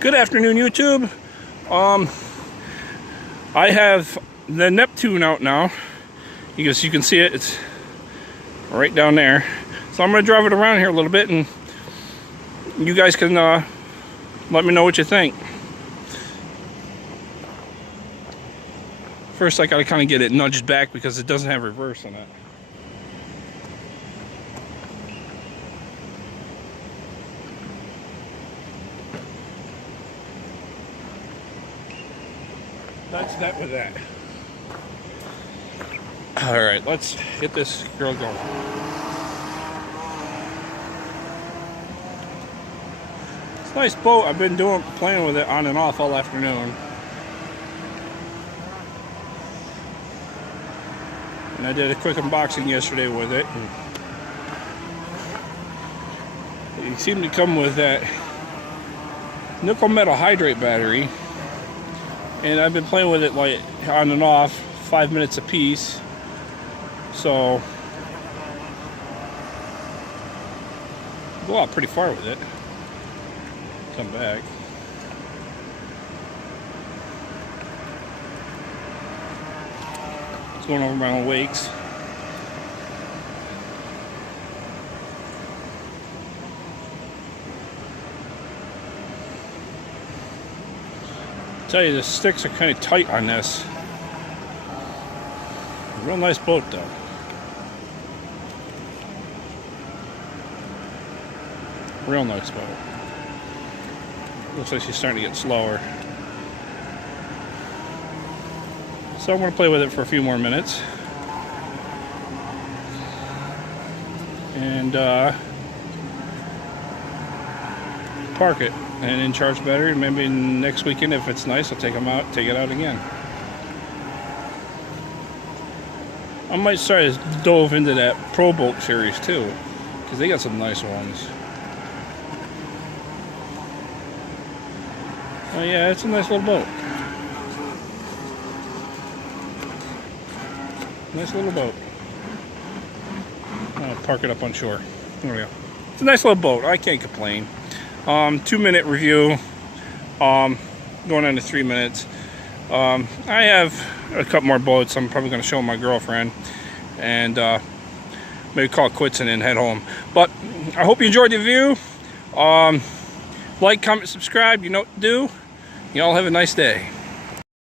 Good afternoon, YouTube. I have the Neptune out now. You can see it. It's right down there. So I'm going to drive it around here a little bit, and you guys can let me know what you think. First, I got to kind of get it nudged back because it doesn't have reverse in it. That's that with that. Alright, let's get this girl going. It's a nice boat. I've been playing with it on and off all afternoon. And I did a quick unboxing yesterday with it. It seemed to come with that nickel metal hydrate battery. And I've been playing with it like on and off, 5 minutes a piece. So go out pretty far with it. Come back. It's going over my own wakes. I tell you, the sticks are kind of tight on this. Real nice boat though. Real nice boat. Looks like she's starting to get slower. So I'm going to play with it for a few more minutes. And park it. And then charge battery. Maybe next weekend, if it's nice, I'll take it out again. I might try to dove into that Pro Boat series too, because they got some nice ones. Oh yeah, it's a nice little boat. Nice little boat. I'll park it up on shore. There we go. It's a nice little boat. I can't complain. 2-minute review, going on to 3 minutes. I have a couple more boats I'm probably going to show my girlfriend, and maybe call it quits and then head home. But I hope you enjoyed the review. Like, comment, subscribe. You know what to do. You all have a nice day.